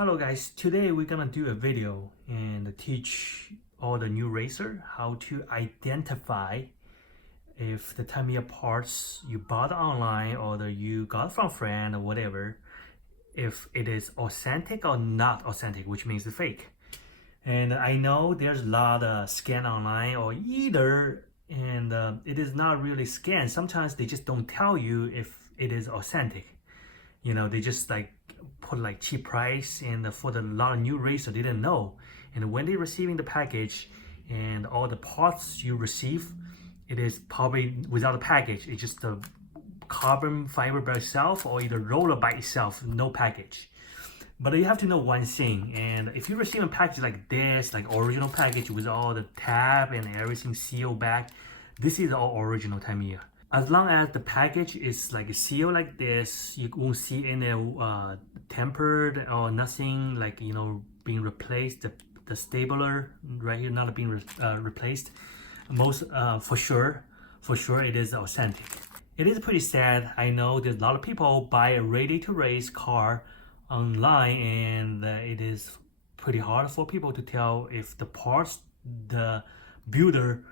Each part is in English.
Hello guys, today we're gonna do a video and teach all the new racer how to identify if the Tamiya parts you bought online or you got from friend or whatever, if it is authentic or not authentic, which means the fake. And I know there's a lot of scan online or either, and it is not really scanned. Sometimes they just don't tell you if it is authentic. You know, they just put cheap price, and for the lot of new racer they didn't know. And when they're receiving the package and all the parts you receive, it is probably without a package. It's just the carbon fiber by itself or either roller by itself, no package. But you have to know one thing, and if you receive a package like this, like original package with all the tab and everything sealed back, this is all original Tamiya. As long as the package is sealed like this, you won't see any tempered or nothing being replaced. The stapler right here not being replaced. Most for sure it is authentic. It is pretty sad. I know there's a lot of people buy a ready-to-race car online, and it is pretty hard for people to tell if the parts the builder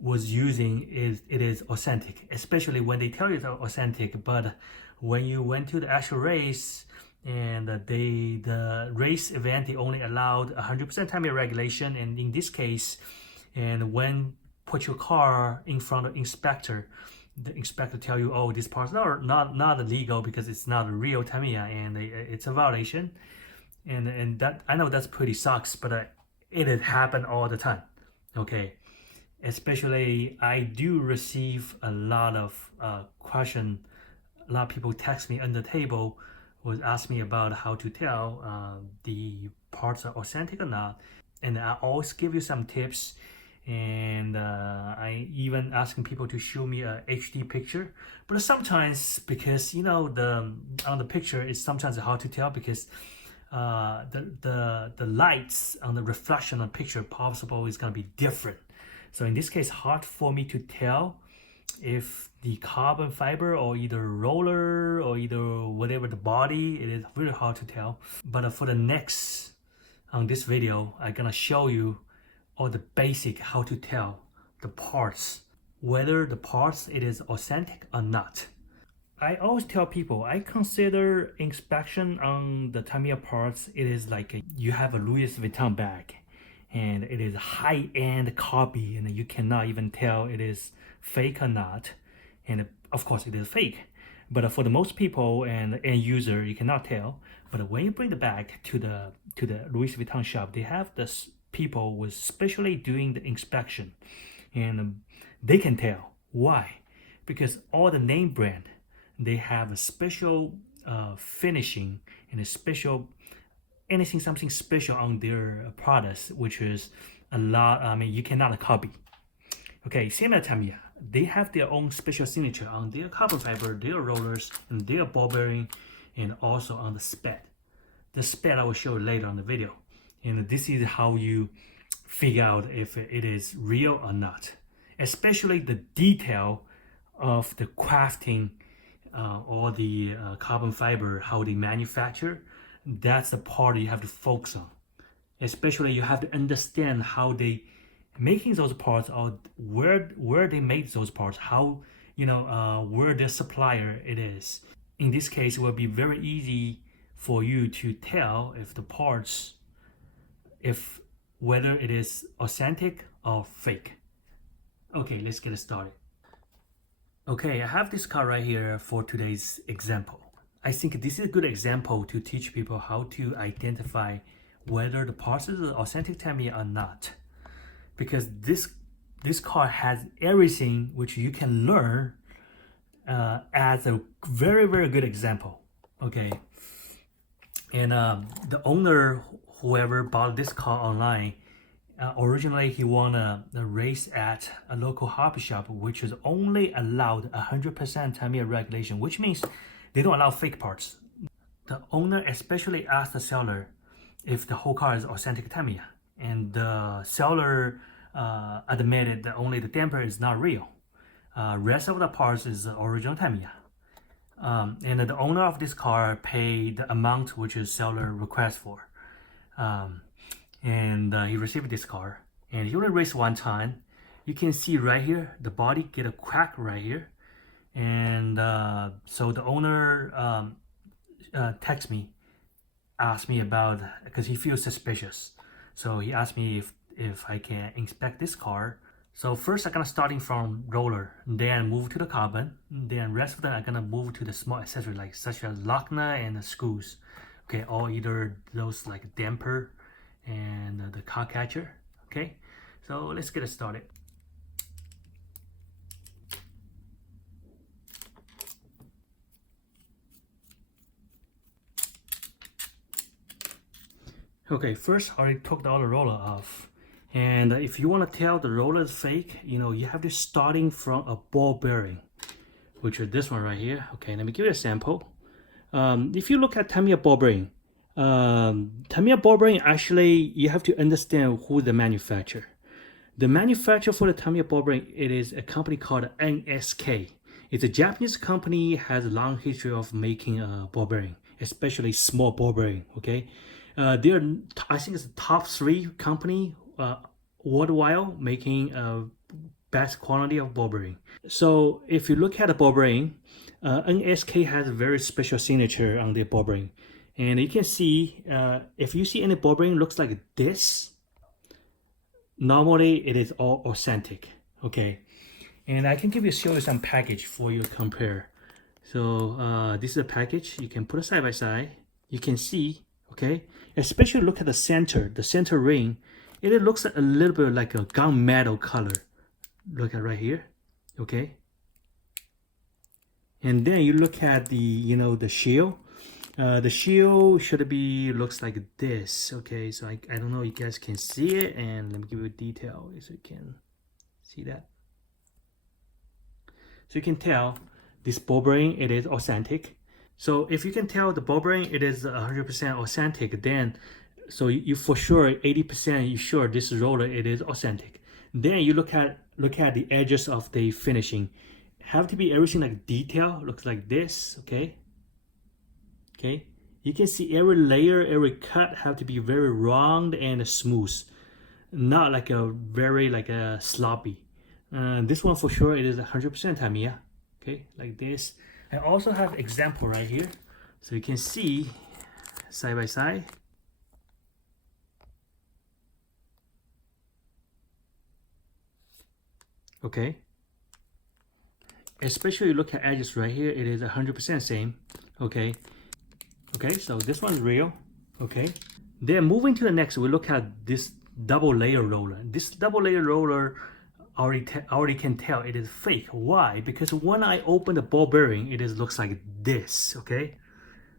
was using is authentic, especially when they tell you it's authentic. But when you went to the actual race and the race event, they only allowed 100% Tamiya regulation, and in this case, and when put your car in front of inspector, the inspector tell you, oh, this part's not illegal because it's not a real Tamiya and it's a violation, and that I know that's pretty sucks, but it had happened all the time. Okay. Especially I do receive a lot of question. A lot of people text me under the table, was ask me about how to tell the parts are authentic or not, and I always give you some tips. And I even asking people to show me a HD picture, but sometimes because on the picture it's sometimes hard to tell because the lights on the reflection on the picture possible is gonna be different. So in this case, hard for me to tell if the carbon fiber or either roller or either whatever the body, it is really hard to tell. But for the next, on this video, I'm gonna show you all the basic how to tell the parts, whether the parts it is authentic or not. I always tell people, I consider inspection on the Tamiya parts, it is like you have a Louis Vuitton bag. And it is high-end copy, and you cannot even tell it is fake or not. And of course it is fake, but for the most people and end user, you cannot tell. But when you bring the bag to the Louis Vuitton shop, they have this people with specially doing the inspection, and they can tell. Why? Because all the name brand, they have a special finishing and a special something special on their products, which is a lot. I mean, you cannot copy. Okay, same as Tamiya, they have their own special signature on their carbon fiber, their rollers, and their ball bearing, and also on the sped. The sped I will show you later on the video. And this is how you figure out if it is real or not. Especially the detail of the crafting or the carbon fiber, how they manufacture. That's the part you have to focus on. Especially you have to understand how they making those parts, or where they made those parts, how where the supplier it is. In this case, it will be very easy for you to tell if the parts, whether it is authentic or fake. Okay, let's get started. Okay, I have this car right here for today's example. I think this is a good example to teach people how to identify whether the parts is authentic Tamiya or not. Because this car has everything which you can learn as a very, very good example. Okay. And the owner, whoever bought this car online, originally he won a race at a local hobby shop, which is only allowed 100% Tamiya regulation, which means they don't allow fake parts. The owner especially asked the seller if the whole car is authentic Tamiya, and the seller admitted that only the damper is not real. Rest of the parts is original Tamiya. And the owner of this car paid the amount which is seller request for. and he received this car, and he only raced one time. You can see right here the body get a crack right here, and so the owner texted me, asked me about, because he feels suspicious, so he asked me if I can inspect this car. So first I'm gonna starting from roller, then move to the carbon, then rest of them I'm gonna move to the small accessory like such as lock nut and the screws. Okay, or either those like damper and the car catcher. Okay, so let's get it started. Okay, first I already took all the roller off. And if you want to tell the roller is fake, you have to starting from a ball bearing, which is this one right here. Okay, let me give you a sample. If you look at Tamiya ball bearing, actually you have to understand who the manufacturer. The manufacturer for the Tamiya ball bearing, it is a company called NSK. It's a Japanese company, has a long history of making ball bearing, especially small ball bearing. Okay. They're, I think it's the top 3 company worldwide making best quality of ball bearing. So if you look at the ball bearing, NSK has a very special signature on their ball bearing. And you can see, if you see any ball bearing looks like this, normally it is all authentic. Okay. And I can show you some package for you to compare. So this is a package. You can put it side by side. You can see. Okay, especially look at the center ring. It looks a little bit like a gunmetal color. Look at right here. Okay, and then you look at the the shield. The shield should be looks like this. Okay, so I don't know if you guys can see it, and let me give you a detail so you can see that. So you can tell this ball bearing, it is authentic. So if you can tell the ball bearing it is 100% authentic, then so you for sure 80% you sure this roller it is authentic. Then you look at the edges of the finishing. Have to be everything like detail, looks like this. Okay. Okay. You can see every layer, every cut have to be very round and smooth, not like a very like a sloppy. This one for sure it is 100% Tamiya. Okay, like this. I also have example right here, so you can see side by side. Okay, especially look at edges right here, it is 100% same. Okay, so this one's real. Okay, then moving to the next, we look at this double layer roller. This double layer roller already can tell it is fake. Why? Because when I open the ball bearing, it looks like this. Okay,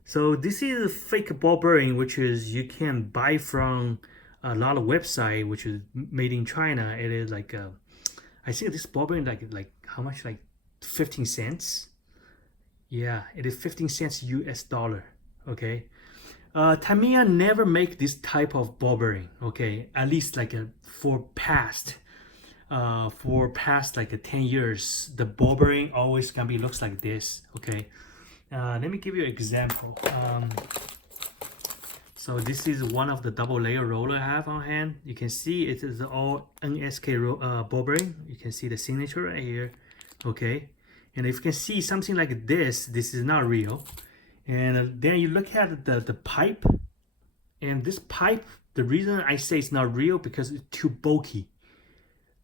so this is a fake ball bearing, which is you can buy from a lot of website, which is made in China. It is like I think this ball bearing like how much, like 15 cents. Yeah, it is 15 cents US dollar. Okay, Tamiya never make this type of ball bearing. Okay, at least like for past like 10 years, the ball bearing always gonna be looks like this. Okay, let me give you an example. So this is one of the double layer roller I have on hand. You can see it is all NSK ball bearing. You can see the signature right here. Okay, and if you can see something like this is not real. And then you look at the pipe, and this pipe, the reason I say it's not real because it's too bulky.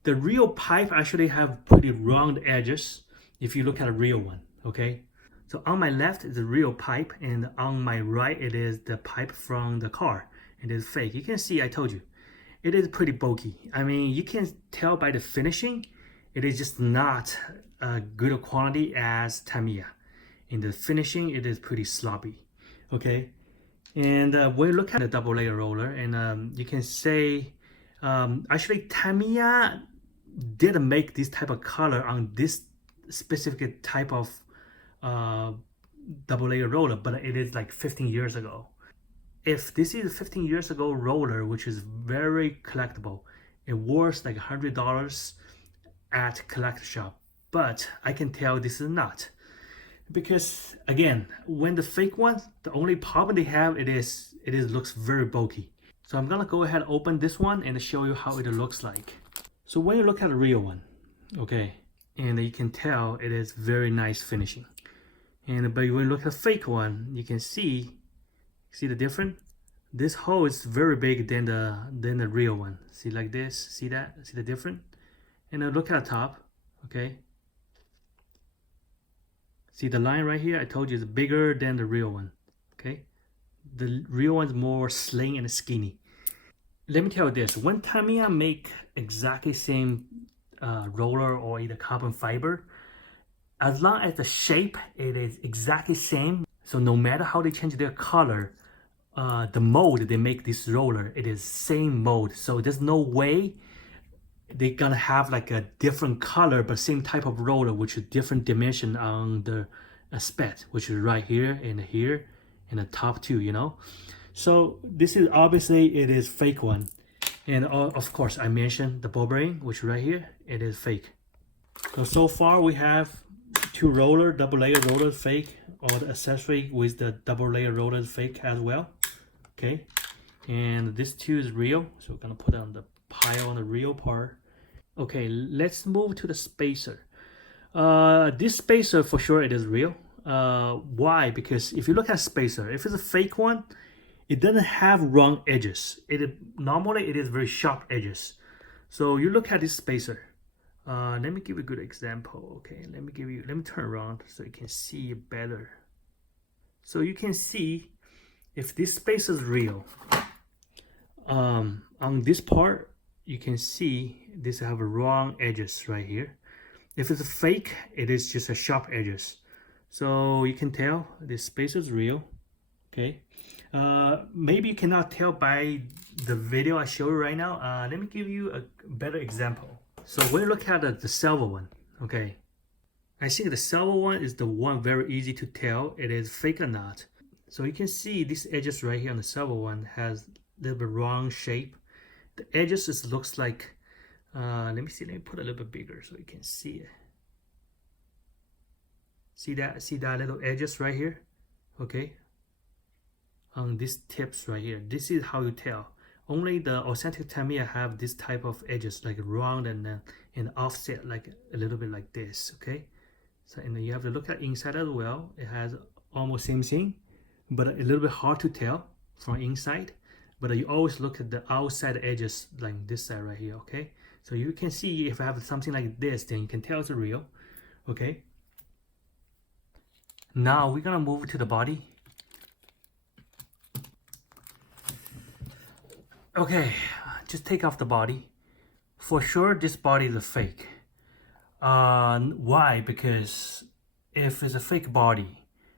The real pipe actually have pretty round edges if you look at a real one. Okay, so on my left is the real pipe, and on my right it is the pipe from the car. It is fake. You can see, I told you, it is pretty bulky. I mean, you can tell by the finishing, it is just not a good quality as Tamiya. In the finishing, it is pretty sloppy. Okay, and we look at the double layer roller, and you can say actually Tamiya didn't make this type of color on this specific type of double layer roller, but it is like 15 years ago. If this is 15 years ago roller, which is very collectible, it worth like $100 at collector shop, but I can tell this is not. Because again, when the fake one, the only problem they have it is looks very bulky. So I'm gonna go ahead and open this one and show you how it looks like. So when you look at the real one, okay, and you can tell it is very nice finishing. And but when you look at the fake one, you can see the difference. This hole is very big than the real one. See like this, see that, see the difference? And then look at the top, okay? See the line right here? I told you it's bigger than the real one, okay? The real one's more slim and skinny. Let me tell you this, when Tamiya make exactly same roller or either carbon fiber, as long as the shape it is exactly same, so no matter how they change their color, the mold they make this roller, it is same mold. So there's no way they're gonna have like a different color but same type of roller, which is different dimension on the aspect, which is right here and the top too, you know. So this is obviously it is fake one, and of course I mentioned the ball bearing, which right here it is fake. So far we have two roller, double layer rollers fake, or the accessory with the double layer rollers fake as well. Okay, and this two is real, so we're gonna put it on the pile on the real part. Okay, let's move to the spacer. This spacer for sure it is real. Why? Because if you look at spacer, if it's a fake one, it doesn't have round edges. Normally it is very sharp edges. So you look at this spacer. Let me give you a good example. Okay, let me turn around so you can see it better. So you can see if this spacer is real. On this part, you can see this have round edges right here. If it's a fake, it is just a sharp edges. So you can tell this spacer is real. Okay. Maybe you cannot tell by the video I show you right now. Let me give you a better example. So when you look at the silver one, okay, I think the silver one is the one very easy to tell it is fake or not. So you can see these edges right here on the silver one has a little bit wrong shape. The edges just looks like, let me put a little bit bigger so you can see it. See that little edges right here, okay? On these tips right here, this is how you tell. Only the authentic Tamiya have this type of edges, like round and offset, like a little bit like this, okay? So and then you have to look at inside as well. It has almost same thing, but a little bit hard to tell from inside. But you always look at the outside edges, like this side right here, okay? So you can see if I have something like this, then you can tell it's real, okay? Now we're gonna move to the body. Okay, just take off the body. For sure, this body is a fake. Why? Because if it's a fake body,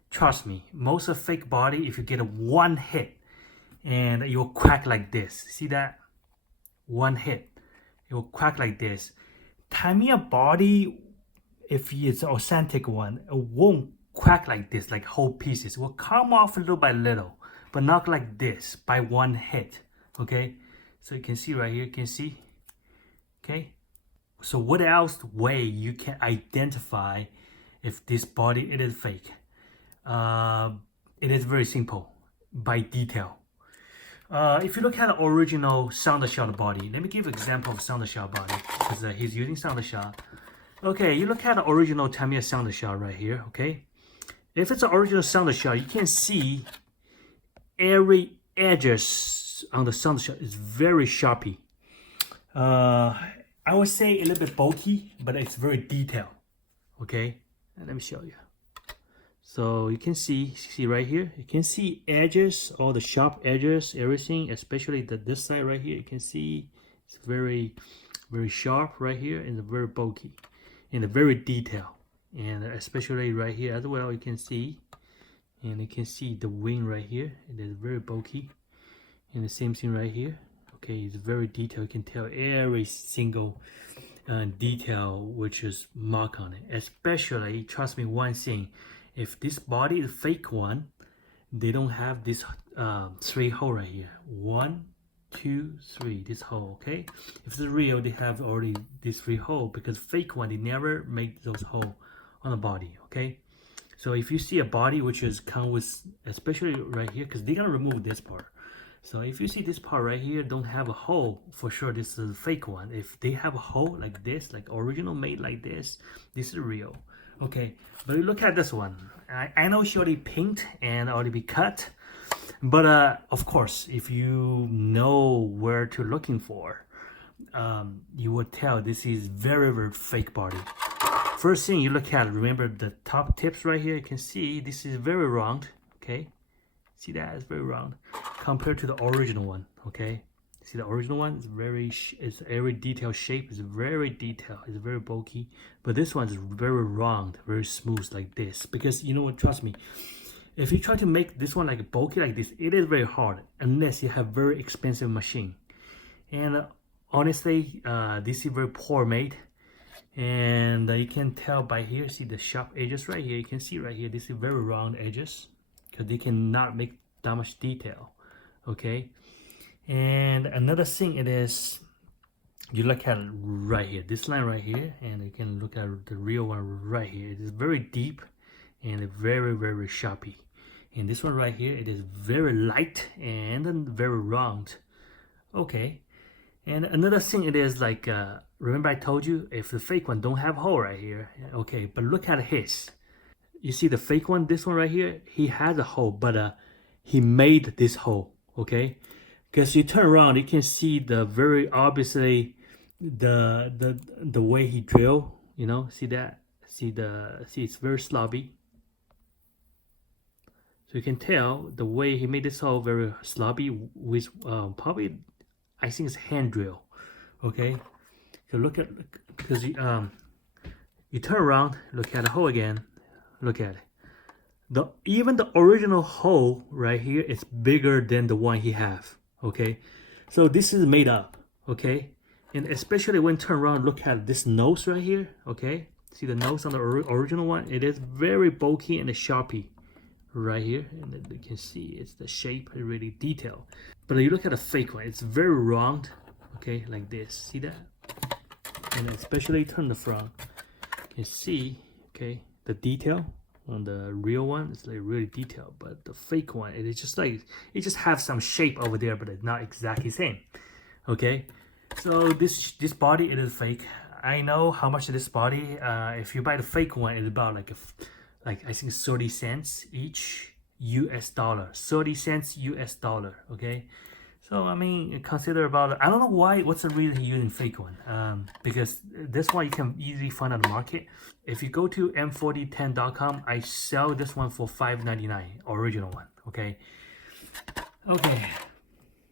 trust me, most of fake body, if you get a one hit and it will crack like this. See that? One hit, it will crack like this. Tamiya body, if it's an authentic one, it won't crack like this, like whole pieces. It will come off little by little, but not like this by one hit. Okay, so you can see right here, you can see, okay? So what else way you can identify if this body it is fake? It is very simple, by detail. If you look at the original Soundershot body, let me give an example of Soundershot body, because he's using Soundershot. Okay, you look at the original Tamiya Soundershot right here, okay? If it's an original Soundershot, you can see every edges on the Soundershot is very sharpy. I would say a little bit bulky, but it's very detailed. Okay, and let me show you. So you can see right here, you can see edges, all the sharp edges, everything, especially this side right here. You can see it's very sharp right here and very bulky and very detailed. And especially right here as well, you can see, and you can see the wing right here. It is very bulky. And the same thing right here. Okay, it's very detailed. You can tell every single detail which is marked on it. Especially, trust me, one thing, if this body is fake one, they don't have this 3 hole right here. 1, 2, 3, this hole, okay? If it's real, they have already this 3 hole, because fake one, they never make those hole on the body, okay? So if you see a body which is come with, especially right here, because they're gonna remove this part. So if you see this part right here don't have a hole, for sure this is a fake one. If they have a hole like this, like original made like this is real. Okay, but look at this one. I know she already pinked and already be cut, but of course, if you know where to looking for, you would tell this is very, very fake body. First thing you look at, remember the top tips right here, you can see this is very round, okay? See that, it's very round compared to the original one, okay? See the original one is it's every detail shape is very detailed, it's very bulky, but this one is very round, very smooth like this. Because you know what, trust me, if you try to make this one like bulky like this, it is very hard unless you have very expensive machine. And honestly, this is very poor made. And you can tell by here, see the sharp edges right here, you can see right here, this is very round edges because they cannot make that much detail, okay? And another thing it is, you look at right here, this line right here, and you can look at the real one right here. It is very deep and very, very sharpy. And this one right here, it is very light and very round, okay? And another thing it is like, remember I told you if the fake one don't have hole right here, okay, but look at his. You see the fake one, this one right here, he has a hole, but he made this hole, okay? Because you turn around, you can see the very obviously the way he drill, you know, see that? See it's very sloppy. So you can tell the way he made this hole very sloppy with probably I think it's hand drill, okay? So look at, because you turn around, look at the hole again, look at it. Even the original hole right here is bigger than the one he have, okay? So this is made up, okay? And especially when turn around, look at this nose right here, okay? See the nose on the original one? It is very bulky and sharpy right here, and then you can see it's the shape really detailed. But you look at the fake one, it's very round, okay, like this. See that? And especially turn the front, you can see, okay, the detail on the real one is like really detailed, but the fake one, it is just like it just have some shape over there, but it's not exactly same. Okay, so this body, it is fake. I know how much this body. If you buy the fake one, it's about like I think 30 cents each US dollar. 30 cents US dollar. Okay, so I mean consider about, I don't know what's the reason using fake one. Because this one you can easily find on the market. If you go to m4010.com, I sell this one for $5.99, original one. Okay,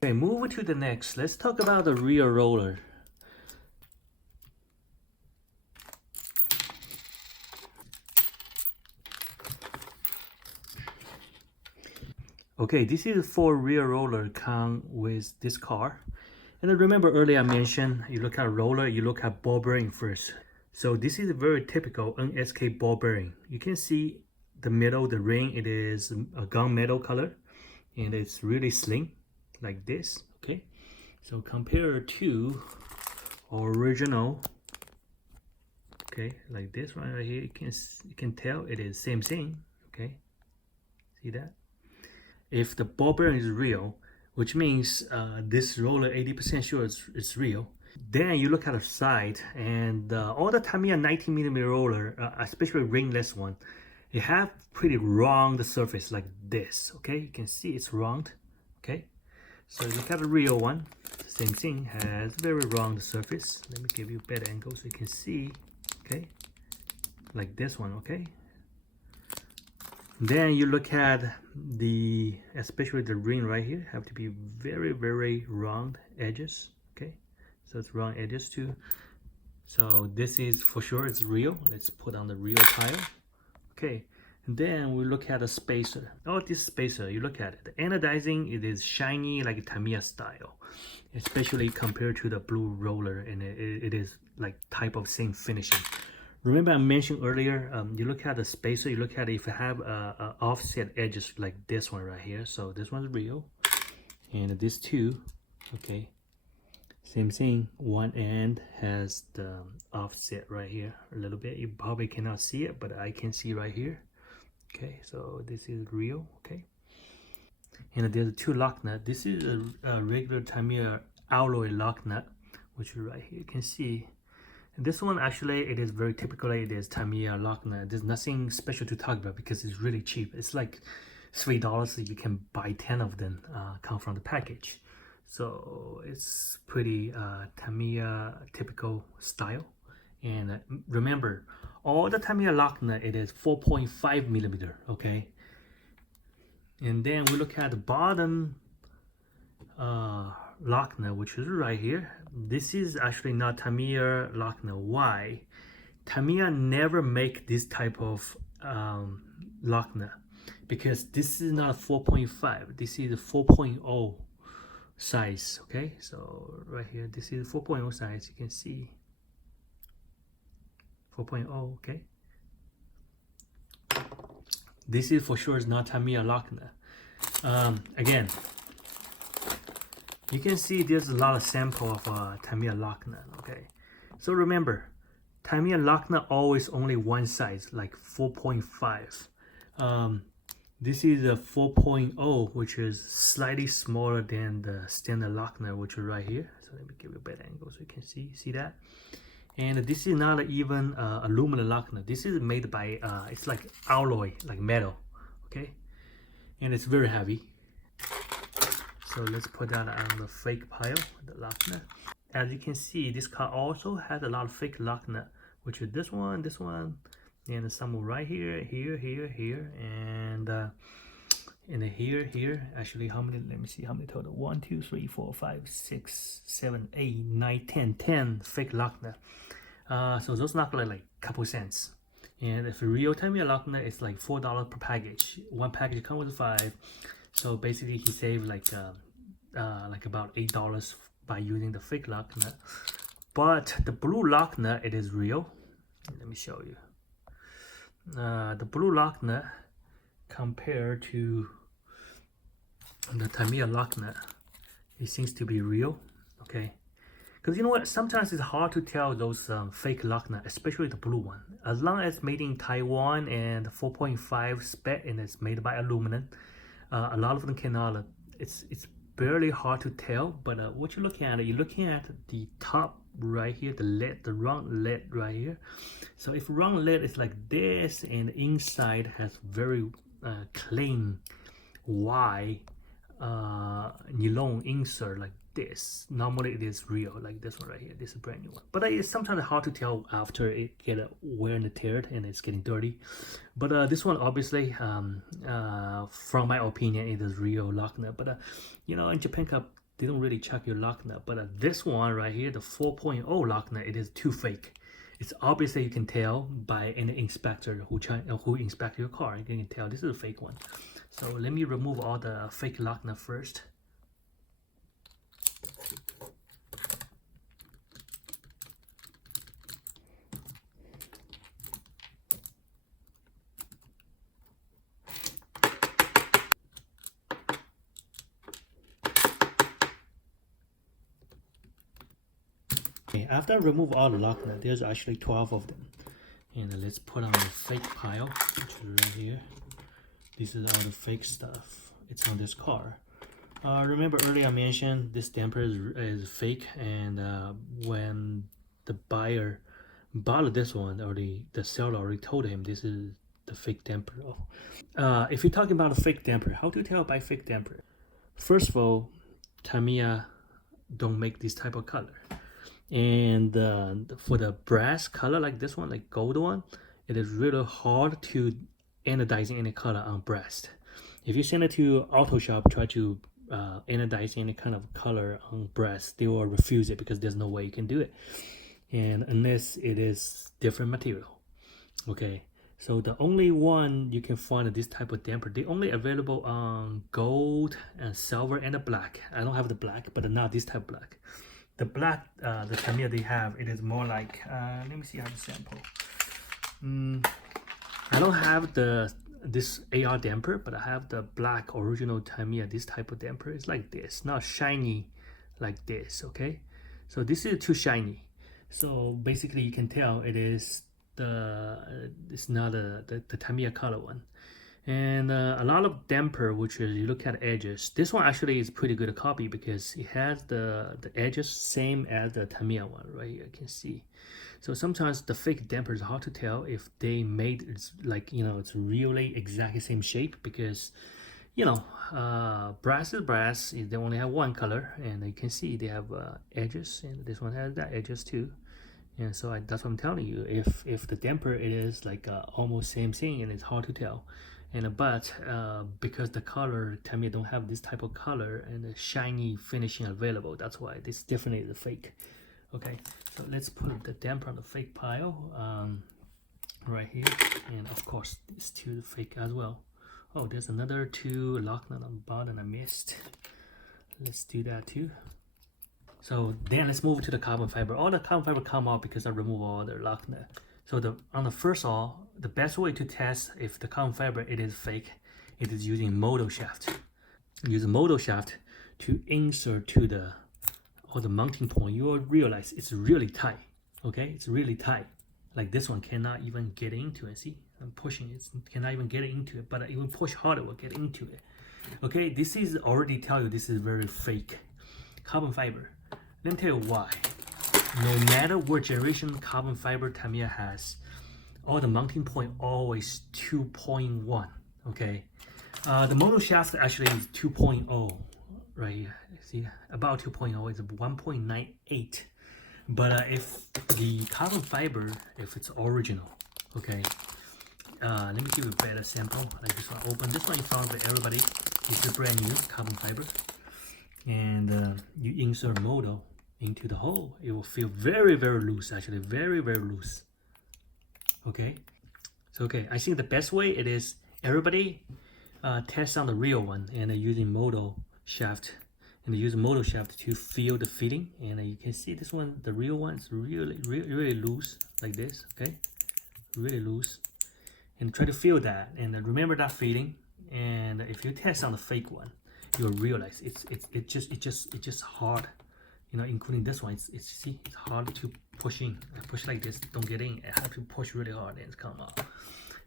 moving to the next, let's talk about the rear roller. Okay, this is for rear roller come with this car. And then remember earlier I mentioned, you look at roller, you look at ball bearing first. So this is a very typical NSK ball bearing. You can see the middle, the ring, it is a gunmetal color. And it's really slim, like this, okay? So compared to original, okay, like this one right here, you can tell it is same thing, okay? See that? If the ball bearing is real, which means this roller 80% sure it's real, then you look at the side, and all the Tamiya 19mm roller, especially ringless one, it have pretty round surface like this, okay? You can see it's round, okay? So look at the real one, same thing, has very round surface. Let me give you a better angle so you can see, okay? Like this one, okay? Then you look at especially the ring right here, have to be very, very round edges, okay? So it's round edges too. So this is for sure it's real. Let's put on the real tile. Okay, and then we look at the spacer. Oh, this spacer, you look at it. The anodizing, it is shiny like a Tamiya style, especially compared to the blue roller, and it is like type of same finishing. Remember I mentioned earlier, you look at the spacer, you look at it, if you have offset edges like this one right here. So this one's real, and this too, okay? Same thing, one end has the offset right here a little bit. You probably cannot see it, but I can see right here. Okay, so this is real, okay? And there's two lock nut. This is a regular Tamiya alloy lock nut, which is right here. You can see. And this one actually, it is very typically it is Tamiya lock nut. There's nothing special to talk about because it's really cheap. It's like $3. You can buy 10 of them. Come from the package. So it's pretty Tamiya typical style. And remember, all the Tamiya lock nut, it is 4.5 millimeter. Okay. And then we look at the bottom lock nut, which is right here. This is actually not Tamiya lock nut. Why? Tamiya never make this type of lock nut because this is not 4.5. This is a 4.0 size. Okay, so right here, this is 4.0 size. You can see 4.0. Okay. This is for sure is not Tamiya lock nut. Again, you can see there's a lot of sample of Tamiya lock nut. Okay, so remember, Tamiya lock nut always only one size, like 4.5. This is a 4.0, which is slightly smaller than the standard lock nut, which is right here. So let me give you a better angle so you can see that. And this is not even aluminum lock nut. This is made by, it's like alloy, like metal, okay? And it's very heavy. So let's put that on the fake pile, the lock nut. As you can see, this car also has a lot of fake lock nut, which is this one, and some right here, and here. Actually, how many? Let me see how many total. 1, 2, 3, 4, 5, 6, 7, 8, 9, 10 fake lock nut. So those lock nut like couple cents. And if a real Tamiya lock nut, it's like $4 per package. One package comes with 5. So basically, he saved like about $8 by using the fake lock nut. But the blue lock nut, it is real. Let me show you. The blue lock nut compared to the Tamiya lock nut, it seems to be real. Okay, because you know what, sometimes it's hard to tell those fake lock nut, especially the blue one. As long as made in Taiwan and 4.5 spec and it's made by aluminum, a lot of them cannot. It's barely hard to tell. But what you're looking at, the top right here, the lid, the round lid right here. So if round lid is like this and the inside has very clean wide nylon insert like this, normally it is real, like this one right here. This is a brand new one, but it's sometimes hard to tell after it get wear and tear and it's getting dirty. But this one obviously from my opinion it is real lock nut. But you know, in Japan Cup they don't really check your lock nut. But this one right here, the 4.0 lock nut, it is too fake. It's obviously you can tell by any inspector who inspect your car. You can tell this is a fake one. So let me remove all the fake lock nut first. Okay, after I remove all the lock nut, there's actually 12 of them. And let's put on the fake pile, which is right here. This is all the fake stuff. It's on this car. Remember earlier I mentioned this damper is fake, and when the buyer bought this one, the seller already told him this is the fake damper. If you're talking about a fake damper, how to tell by fake damper? First of all, Tamiya don't make this type of color. And for the brass color like this one, like gold one, it is really hard to anodizing any color on brass. If you send it to auto shop, try to anodize any kind of color on brass, they will refuse it because there's no way you can do it, and unless it is different material. Okay, so the only one you can find this type of damper, they only available on gold and silver and the black. I don't have the black, but not this type of black. The black, the Tamiya they have, it is more like, let me see how to sample. I don't have this AR damper, but I have the black original Tamiya, this type of damper. It's like this, not shiny like this, okay? So this is too shiny. So basically you can tell it is it's not the Tamiya color one. And a lot of damper, which is you look at edges. This one actually is pretty good copy because it has the edges same as the Tamiya one, right? You can see. So sometimes the fake damper is hard to tell if they made it's like, you know, it's really exactly same shape because, you know, brass is brass. They only have one color, and you can see they have edges, and this one has that edges too. And so that's what I'm telling you. If the damper it is like almost same thing, and it's hard to tell. And but because the color Tamiya don't have this type of color and the shiny finishing available, that's why this definitely is a fake. Okay, so let's put the damper on the fake pile right here, and of course these two fake as well. Oh, there's another two lock nut on the bottom I missed. Let's do that too. So then let's move to the carbon fiber. All the carbon fiber come out because I remove all the lock nut. So on the first all, the best way to test if the carbon fiber it is fake, it is using motor shaft. Use a motor shaft to insert to the mounting point. You will realize it's really tight. Okay, it's really tight. Like this one cannot even get into it. See, I'm pushing it, cannot even get into it. But even push harder will get into it. Okay, this is already tell you this is very fake carbon fiber. Let me tell you why. No matter what generation carbon fiber Tamiya has, all the mounting point always 2.1. Okay, the motor shaft actually is 2.0 right here. See, about 2.0 is 1.98. But if the carbon fiber, if it's original, okay, let me give you a better sample. Like this one, open this one in front of everybody. It's a brand new carbon fiber, and you insert motor into the hole. It will feel very loose, actually very loose. Okay, so okay, I think the best way it is everybody test on the real one and using motor shaft, and use motor shaft to feel the fitting. And you can see this one, the real one is really loose like this. Okay, really loose, and try to feel that and remember that feeling. And if you test on the fake one, you'll realize it's just hard. You know, including this one, see, it's hard to push in. I push like this, don't get in. I have to push really hard and it's come out.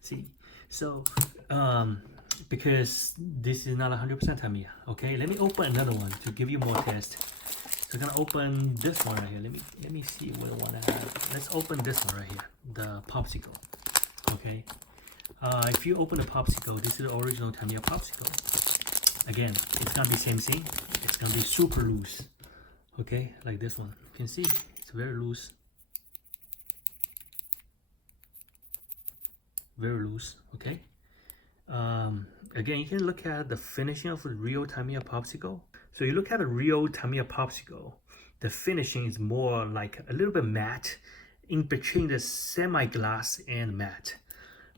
See, so because this is not 100% Tamiya. Okay, let me open another one to give you more test. So I'm gonna open this one right here. Let me see what one I have. Let's open this one right here, the popsicle. Okay, if you open the popsicle, this is the original Tamiya popsicle. Again, it's gonna be same thing. It's gonna be super loose. Okay, like this one. You can see it's very loose. Very loose, okay? Again, you can look at the finishing of a real Tamiya popsicle. So you look at a real Tamiya popsicle, the finishing is more like a little bit matte in between the semi-gloss and matte.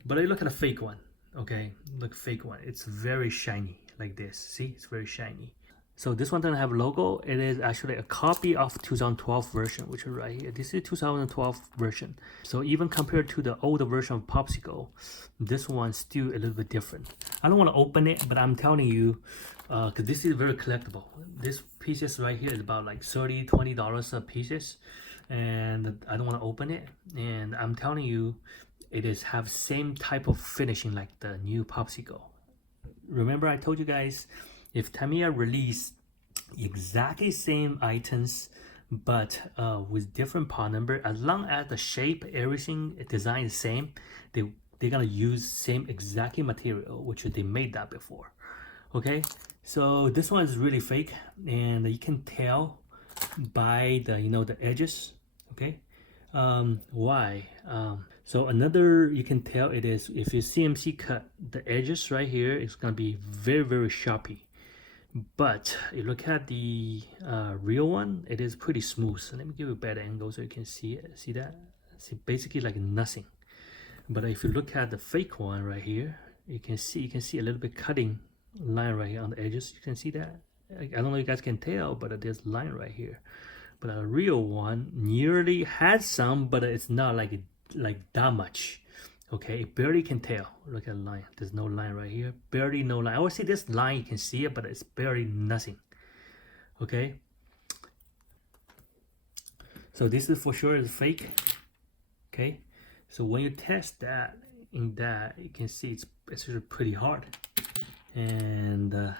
But you look at a fake one, okay? Look, fake one, it's very shiny like this. See, it's very shiny. So this one doesn't have a logo. It is actually a copy of 2012 version, which is right here. This is 2012 version. So even compared to the older version of Popsicle, this one's still a little bit different. I don't want to open it, but I'm telling you, because this is very collectible. This pieces right here is about like $30, $20 a pieces, and I don't want to open it. And I'm telling you, it is have same type of finishing like the new Popsicle. Remember I told you guys, if Tamiya release exactly same items but with different part number, as long as the shape, everything design is same, they're gonna use same exactly material which they made that before. Okay, so this one is really fake, and you can tell by the the edges. Okay, why? So another you can tell it is if you CMC cut the edges right here, it's gonna be very sharpy. But you look at the real one, it is pretty smooth. So let me give you a better angle so you can see it. See that? See, basically like nothing. But if you look at the fake one right here, you can see a little bit cutting line right here on the edges. You can see that. I don't know if you guys can tell, but there's line right here. But a real one nearly has some, but it's not like that much. Okay, barely can tell. Look at the line. There's no line right here. Barely no line. I always see this line, you can see it, but it's barely nothing. Okay. So this is for sure is fake. Okay. So when you test that, in that you can see it's actually pretty hard. And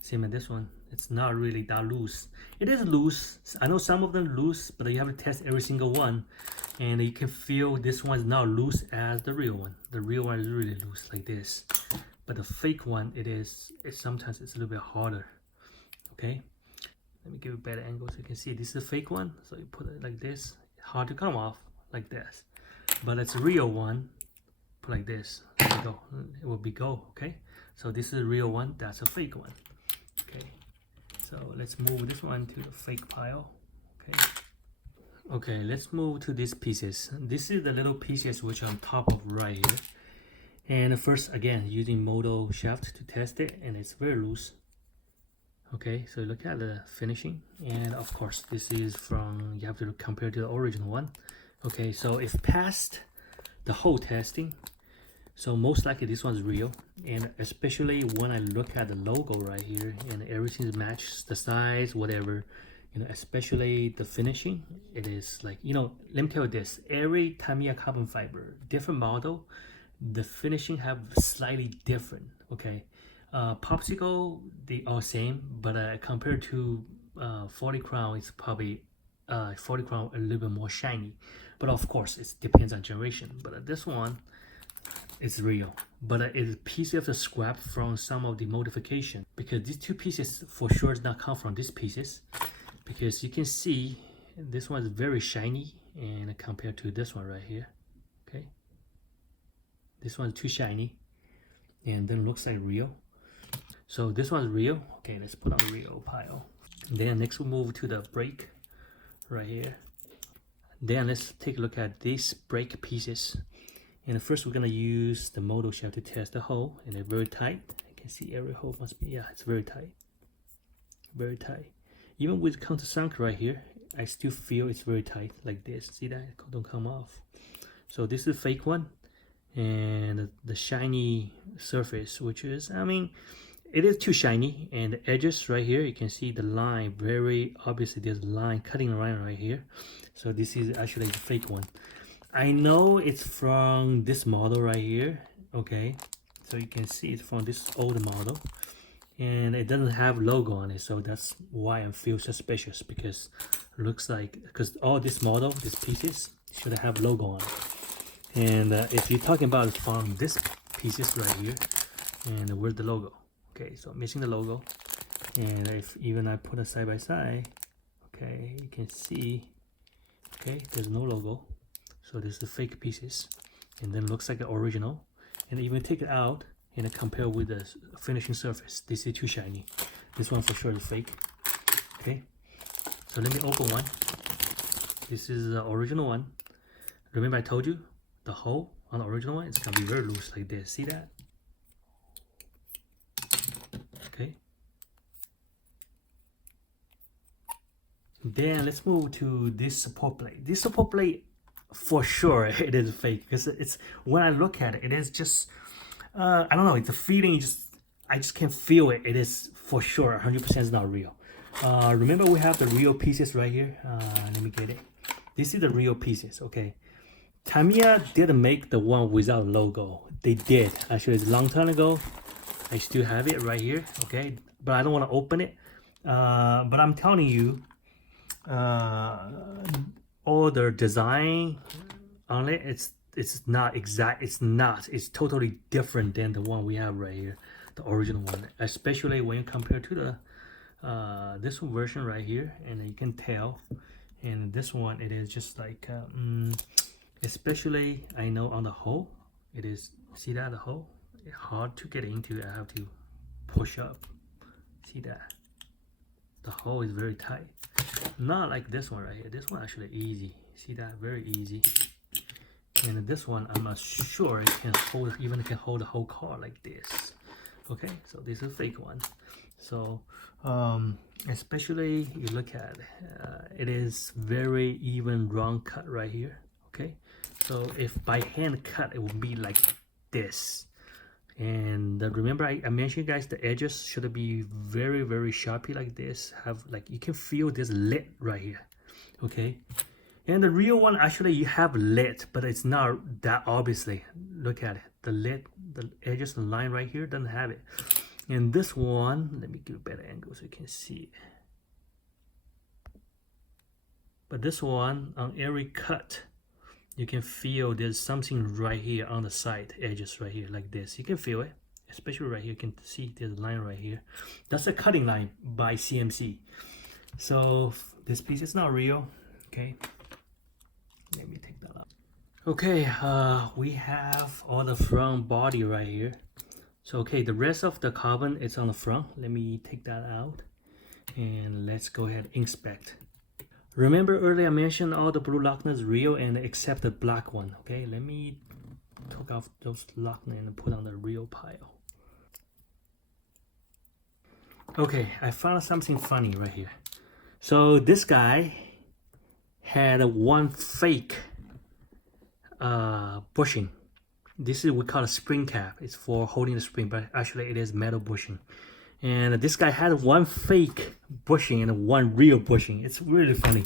same as this one, it's not really that loose. It is loose. I know some of them loose, but you have to test every single one, and you can feel this one is not loose as the real one. The real one is really loose like this, but the fake one, sometimes it's a little bit harder. Okay, let me give you a better angle so you can see. This is the fake one, so you put it like this, hard to come off like this. But it's a real one, put like this, there you go, it will be go. Okay, so this is a real one, that's a fake one. Okay, so let's move this one to the fake pile. Okay, let's move to these pieces. This is the little pieces which are on top of right here. And first, again, using moto shaft to test it, and it's very loose. Okay, so look at the finishing, and of course this is from, you have to compare to the original one. Okay, so if passed the whole testing, so most likely this one's real. And especially when I look at the logo right here and everything matches the size, whatever, you know, especially the finishing, it is like, you know, let me tell you this, every Tamiya carbon fiber, different model, the finishing have slightly different. Okay, Popsicle, they are same, but compared to 40 crown, it's probably 40 crown a little bit more shiny. But of course, it depends on generation. But this one, it's real, but it's a piece of the scrap from some of the modification, because these two pieces for sure does not come from these pieces, because you can see this one is very shiny and compared to this one right here. Okay, this one's too shiny and then looks like real. So this one's real. Okay, let's put on real pile. Then next we'll move to the brake right here. Then let's take a look at these brake pieces. And first we're gonna use the moto shaft to test the hole, and they're very tight. I can see every hole must be, yeah, it's very tight. Very tight. Even with countersunk right here, I still feel it's very tight like this. See that? It don't come off. So this is a fake one. And the shiny surface, which is, I mean, it is too shiny. And the edges right here, you can see the line, very obviously there's a line cutting around right here. So this is actually the fake one. I know it's from this model right here. Okay, so you can see it's from this old model, and it doesn't have logo on it, so that's why I feel suspicious, because it looks like, because all this model, these pieces should have logo on it. And if you're talking about from this pieces right here, and where's the logo? Okay, so I'm missing the logo. And if even I put it side by side, okay, you can see, okay, there's no logo. So this is the fake pieces, and then looks like the original. And even take it out and compare with the finishing surface, this is too shiny. This one for sure is fake. Okay, so let me open one. This is the original one. Remember I told you the hole on the original one, it's gonna be very loose like this. See that? Okay, then let's move to this support plate. This support plate, for sure it is fake, because it's, when I look at it, it is just I don't know, it's a feeling, I just can't feel it. It is for sure 100% is not real. Remember we have the real pieces right here. Let me get it. This is the real pieces. Okay, Tamiya didn't make the one without logo. They did actually, it's a long time ago. I still have it right here. Okay, but I don't want to open it. But I'm telling you, all the design on it, it's not exact, it's totally different than the one we have right here, the original one, especially when you compare to the this version right here, and you can tell. And this one, it is just like especially I know on the hole, it is, see that, the hole, it's hard to get into. I have to push up. See that? The hole is very tight. Not like this one right here. This one actually easy. See that? Very easy. And this one, I'm not sure it can hold, even it can hold the whole car like this. Okay, so this is a fake one. So especially you look at it is very even round cut right here. Okay, so if by hand cut, it would be like this. And remember I mentioned, guys, the edges should be very, very sharpy like this. Have like, you can feel this lip right here. Okay, And the real one, actually, you have lid, but it's not that obviously. Look at it. The lid, the edges, the line right here doesn't have it. And this one, let me give a better angle so you can see it. But this one, on every cut, you can feel there's something right here on the side edges right here like this. You can feel it, especially right here. You can see there's a line right here. That's a cutting line by CMC. So this piece is not real. Okay. Let me take that out. Okay, we have all the front body right here. So okay, the rest of the carbon is on the front. Let me take that out and let's go ahead and inspect. Remember earlier I mentioned all the blue lock nuts real and except the black one. Okay, let me take off those lock nuts and put on the real pile. Okay, I found something funny right here. So this guy had one fake bushing. This is we call a spring cap. It's for holding the spring, but actually it is metal bushing. And this guy had one fake bushing and one real bushing. It's really funny.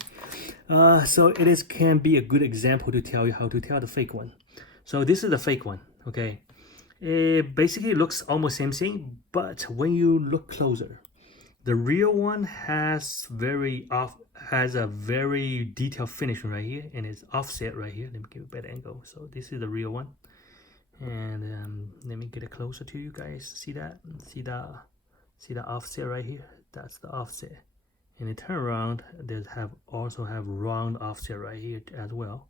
So it can be a good example to tell you how to tell the fake one. So this is the fake one. Okay, it basically looks almost same thing, but when you look closer, the real one has a very detailed finishing right here, and it's offset right here. Let me give a better angle. So this is the real one, and let me get it closer to you guys. See that? See the offset right here? That's the offset. And it turn around, they also have round offset right here as well.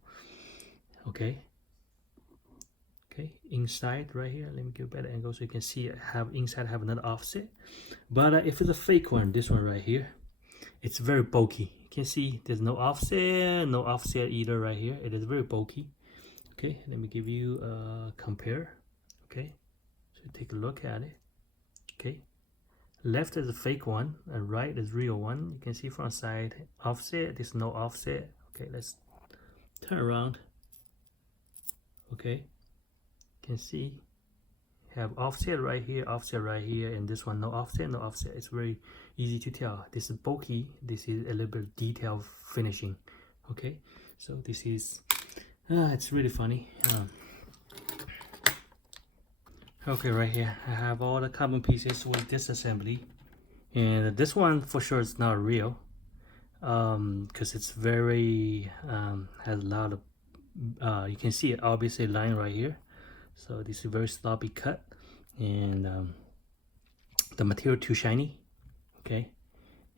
Okay. Okay, inside right here, let me give a better angle so you can see it inside have another offset. But if it's a fake one, this one right here, it's very bulky. You can see there's no offset either right here. It is very bulky. Okay, let me give you a compare. Okay, so take a look at it. Okay, left is a fake one and right is real one. You can see front side offset, there's no offset. Okay, let's turn around. Okay, you can see have offset right here, and this one no offset. It's very easy to tell. This is bulky, this is a little bit detailed finishing. Okay, so this is it's really funny. Okay, right here I have all the carbon pieces with disassembly, and this one for sure is not real because it's very has a lot of you can see it obviously line right here. So this is very sloppy cut, and the material too shiny. Okay,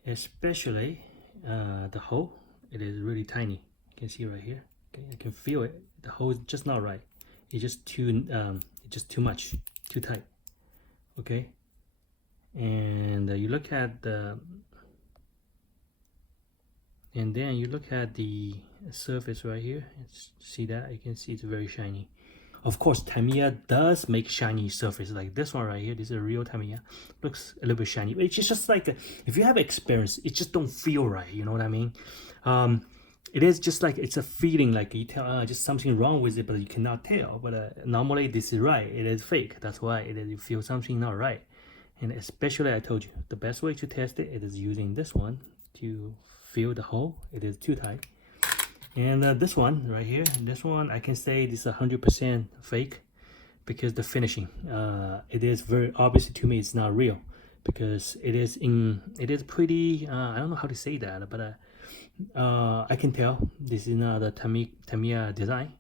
especially the hole, it is really tiny. You can see right here. Okay, I can feel it. The hole is just not right. It's just too much, too tight. Okay, and you look at the, and then you look at the surface right here. See that? You can see it's very shiny. Of course, Tamiya does make shiny surface like this one right here. This is a real Tamiya. Looks a little bit shiny. It's just like if you have experience, it just don't feel right. You know what I mean? It is just like it's a feeling like you tell just something wrong with it, but you cannot tell. But normally this is right. It is fake. That's why it is, you feel something not right. And especially I told you the best way to test it is using this one to feel the hole. It is too tight. And this one right here, this one I can say this is 100% fake because the finishing, it is very obviously to me it's not real because it is pretty I don't know how to say that, but I can tell this is not the Tamiya design.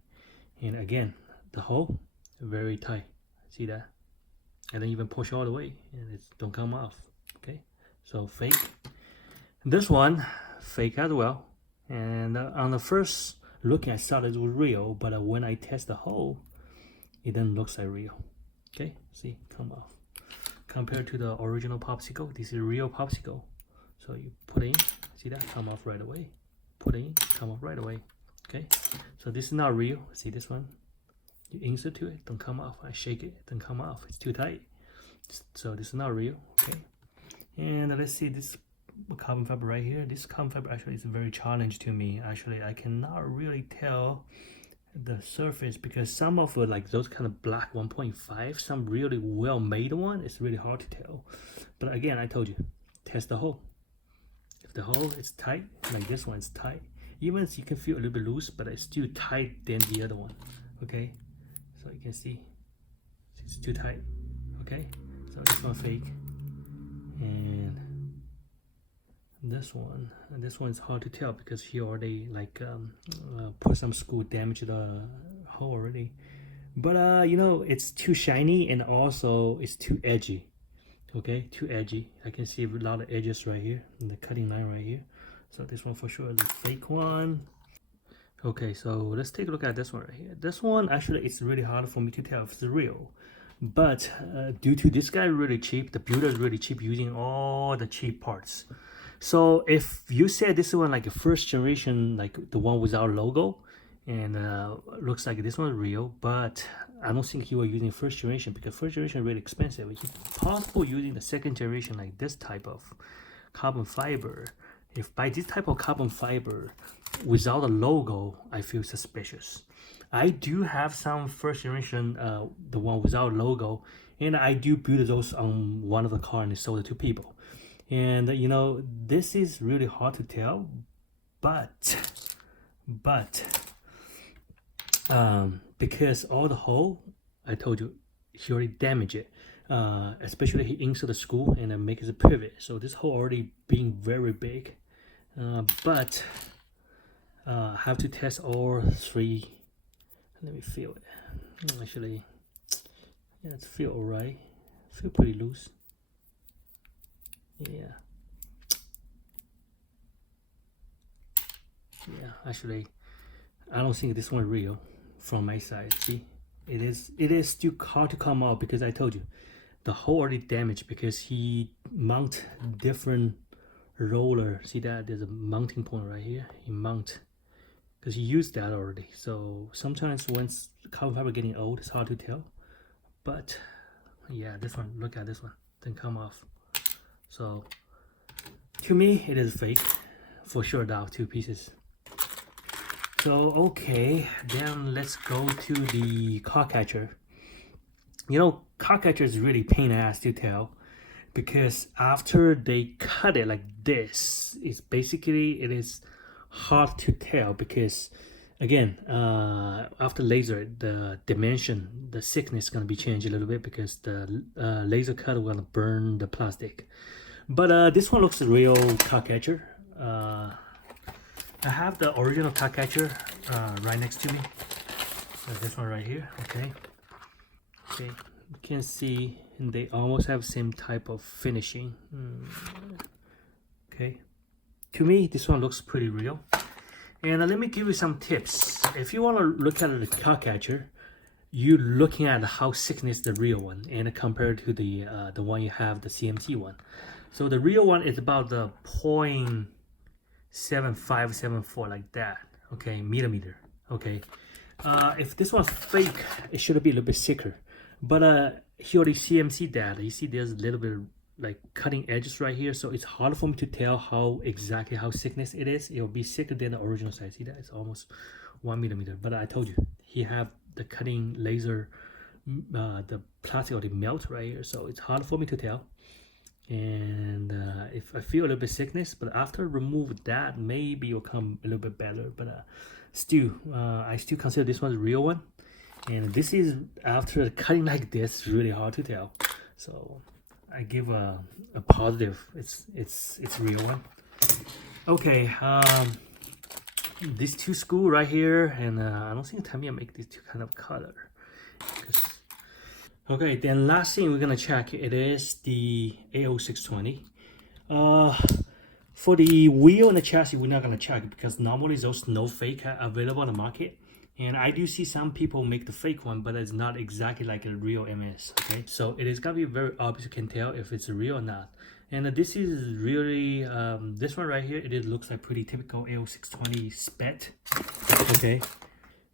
And again, the hole very tight. See that? I don't even push all the way and it don't come off. Okay, so fake. This one fake as well. And on the first look, I thought it was real, but when I test the hole, it doesn't look like real. Okay, see, come off. Compared to the original popsicle, this is real popsicle. So you put in, see that, come off right away. Put in, come off right away. Okay, so this is not real. See this one? You insert to it, don't come off. I shake it, don't come off. It's too tight. So this is not real. Okay, and let's see this carbon fiber right here. This carbon fiber actually is very challenging to me. Actually, I cannot really tell the surface because some of like those kind of black 1.5, some really well made one, it's really hard to tell. But again, I told you, test the hole. If the hole is tight, like this one is tight, Even you can feel a little bit loose, but it's still tight than the other one. Okay, so you can see it's too tight. Okay, so this one fake, and this one is hard to tell because he already like put some screw, damage the hole already. But you know, it's too shiny and also it's too edgy. Okay, too edgy. I can see a lot of edges right here and the cutting line right here. So this one for sure is a fake one. Okay, so let's take a look at this one right here. This one actually it's really hard for me to tell if it's real, but due to this guy really cheap, the builder is really cheap using all the cheap parts. So if you said this one like a first generation, like the one without logo, and looks like this one is real, but I don't think you are using first generation because first generation is really expensive. It's possible using the second generation like this type of carbon fiber. If by this type of carbon fiber without a logo, I feel suspicious. I do have some first generation, the one without logo, and I do build those on one of the car and sold it to people. And you know, this is really hard to tell, but because all the hole, I told you, he already damaged it. Especially he insert the screw and then make it a pivot. So this hole already being very big. But have to test all three. Let me feel it. Actually, yeah, it feel alright. Feel pretty loose. Yeah. Yeah, actually, I don't think this one real from my side. See, it is still hard to come out because I told you the hole already damaged because he mount different roller. See that there's a mounting point right here. He mount because he used that already. So sometimes once carbon fiber getting old, it's hard to tell. But yeah, this one, look at this one, didn't come off. So to me, it is fake for sure. Now 2 pieces. So okay, then let's go to the car catcher. You know, car catcher is really pain in the ass to tell because after they cut it like this, it's basically it is hard to tell because again, after laser, the dimension, the thickness is gonna be changed a little bit because the laser cut will gonna burn the plastic. But this one looks a real car catcher. I have the original car catcher right next to me. So this one right here, okay. Okay, you can see they almost have same type of finishing. Okay, to me this one looks pretty real. And let me give you some tips. If you want to look at the car catcher, you looking at how thickness the real one and compared to the one you have, the CMC one. So the real one is about the 0.7574 like that, okay, millimeter. Okay, if this one's fake, it should be a little bit thicker. But he already CMC that. You see there's a little bit like cutting edges right here, so it's hard for me to tell how exactly how thickness it is. It will be thicker than the original size. See that it's almost 1 millimeter. But I told you he have the cutting laser, the plastic already melt right here, so it's hard for me to tell. And if I feel a little bit thickness, but after remove that, maybe it'll come a little bit better. But still, I still consider this one the real one. And this is after cutting like this, really hard to tell. So I give a positive. It's real one. Okay, these 2 screw right here, and I don't think Tamiya make these 2 kind of color. Okay, then last thing we're gonna check, it is the AO620. For the wheel and the chassis, we're not gonna check because normally those no fake are available on the market. And I do see some people make the fake one, but it's not exactly like a real MS, okay? So it is gonna be very obvious, you can tell if it's real or not. And this is really, this one right here, it looks like pretty typical AO620 spec, okay?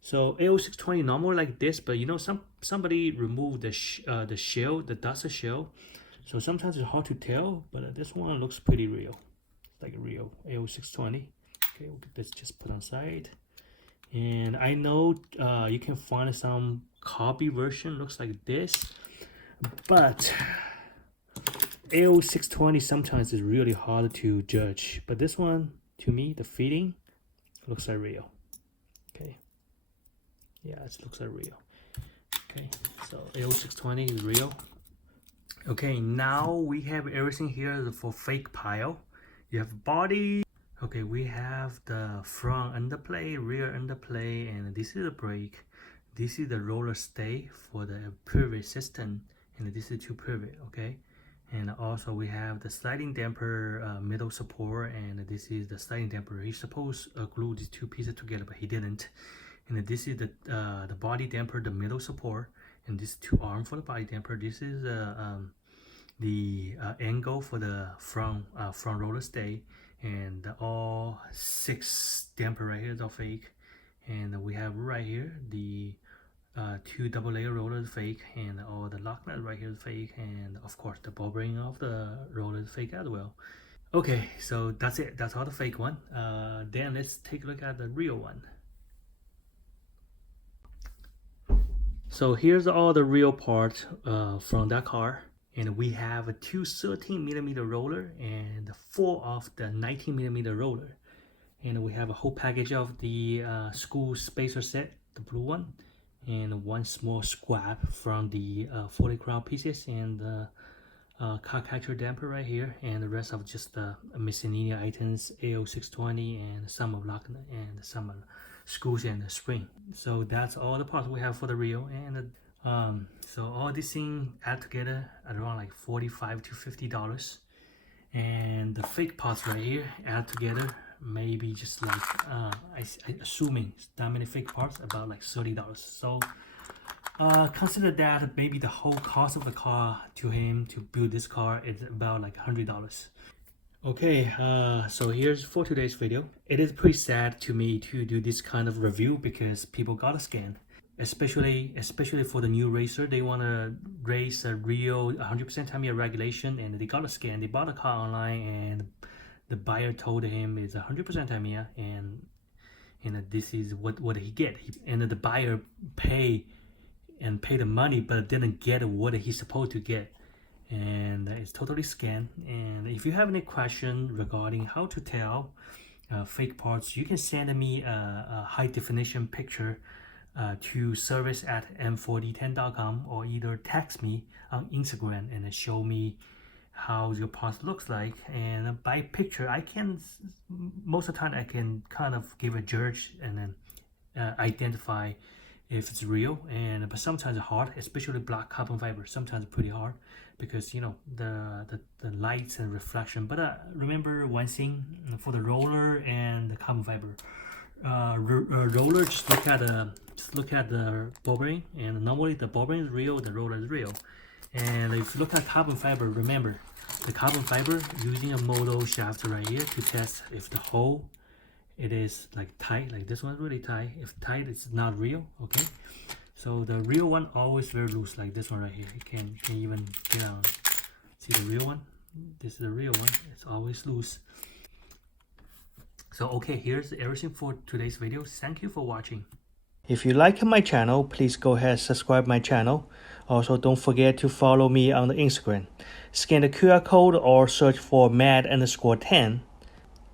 So AO620 normal like this, but you know, somebody removed the shell, the dust shell. So sometimes it's hard to tell, but this one looks pretty real. Like a real AO620. Okay, let's just put on side. And I know you can find some copy version looks like this, but AO620 sometimes is really hard to judge. But this one, to me, the fitting Looks like real. Okay. Yeah, it looks like real. Okay, so AO620 is real. Okay, now we have everything here for fake pile. You have body. Okay, we have the front underplay, rear underplay, and this is the brake. This is the roller stay for the pivot system, and this is two pivot. Okay, and also we have the sliding damper middle support, and this is the sliding damper. He's supposed to glue these two pieces together, but he didn't. And this is the body damper, the middle support, and this two arm for the body damper. This is the angle for the front roller stay, and all 6 damper right here are fake. And we have right here the 2 double layer rollers fake, and all the lock nut right here is fake, and of course the ball bearing of the roller is fake as well. Okay, so that's it. That's all the fake one. Then let's take a look at the real one. So here's all the real parts from that car, and we have a 2 13mm roller and 4 of the 19mm roller, and we have a whole package of the school spacer set, the blue one, and 1 small scrap from the 40 crown pieces, and the car catcher damper right here, and the rest of just the miscellaneous items, AO620, and some of lock nut, and some screws and the spring. So that's all the parts we have for the real. And so all these things add together at around like $45 to $50, and the fake parts right here add together maybe just like assuming that many fake parts, about like $30. So consider that maybe the whole cost of the car to him to build this car is about like $100. Okay, so here's for today's video. It is pretty sad to me to do this kind of review because people got a scam, especially for the new racer. They want to race a real 100% Tamiya regulation, and they got a scam. They bought a car online, and the buyer told him it's 100% Tamiya, and this is what he get. And the buyer pay the money, but didn't get what he's supposed to get. And it's totally scam. And if you have any question regarding how to tell fake parts, you can send me a high definition picture to service@m4d10.com, or either text me on Instagram and show me how your parts looks like. And by picture, I can, most of the time I can kind of give a judge and then identify if it's real. And but sometimes it's hard, especially black carbon fiber. Sometimes it's pretty hard because you know the lights and reflection. But remember one thing for the roller and the carbon fiber. Roller, just look at the ball bearing, and normally the ball bearing is real, the roller is real. And if you look at carbon fiber, remember the carbon fiber using a model shaft right here to test if the hole it is like tight, like this one's really tight. If tight, it's not real. Okay, so the real one always very loose, like this one right here. You can even get on. See the real one? This is the real one. It's always loose. So okay, here's everything for today's video. Thank you for watching. If you like my channel, please go ahead, subscribe my channel. Also, don't forget to follow me on the Instagram. Scan the QR code or search for mad_10.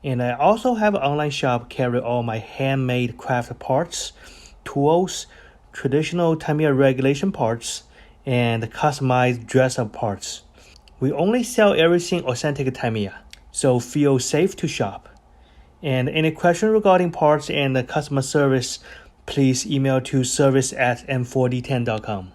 And I also have an online shop carry all my handmade craft parts, tools, traditional Tamiya regulation parts, and customized dress-up parts. We only sell everything authentic Tamiya, so feel safe to shop. And any question regarding parts and the customer service, please email to service@m4d10.com.